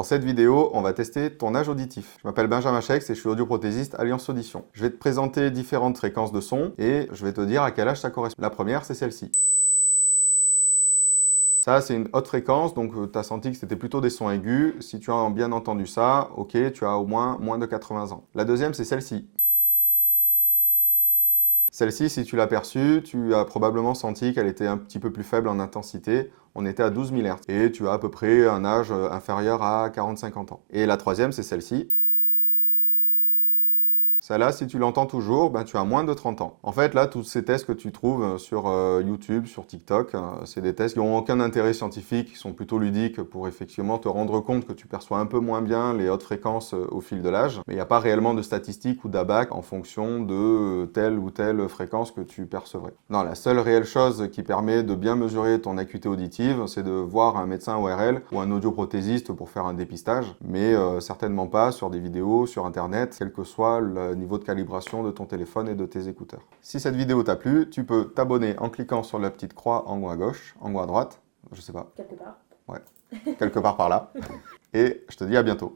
Dans cette vidéo, on va tester ton âge auditif. Je m'appelle Benjamin Chex et je suis audioprothésiste Alliance Audition. Je vais te présenter différentes fréquences de son et je vais te dire à quel âge ça correspond. La première, c'est celle-ci. Ça, c'est une haute fréquence, donc tu as senti que c'était plutôt des sons aigus. Si tu as bien entendu ça, ok, tu as au moins de 80 ans. La deuxième, c'est celle-ci. Celle-ci, si tu l'as perçue, tu as probablement senti qu'elle était un petit peu plus faible en intensité. On était à 12 000 Hz. Et tu as à peu près un âge inférieur à 40-50 ans. Et la troisième, c'est celle-ci. Celle-là, si tu l'entends toujours, ben, tu as moins de 30 ans. En fait, là, tous ces tests que tu trouves sur YouTube, sur TikTok, c'est des tests qui n'ont aucun intérêt scientifique, qui sont plutôt ludiques pour effectivement te rendre compte que tu perçois un peu moins bien les hautes fréquences au fil de l'âge. Mais il n'y a pas réellement de statistiques ou d'abac en fonction de telle ou telle fréquence que tu percevrais. Non, la seule réelle chose qui permet de bien mesurer ton acuité auditive, c'est de voir un médecin ORL ou un audioprothésiste pour faire un dépistage, mais certainement pas sur des vidéos, sur Internet, quel que soit le niveau de calibration de ton téléphone et de tes écouteurs. Si cette vidéo t'a plu, tu peux t'abonner en cliquant sur la petite croix en haut à gauche, en haut à droite, je sais pas. Quelque part. Ouais, quelque part par là. Et je te dis à bientôt.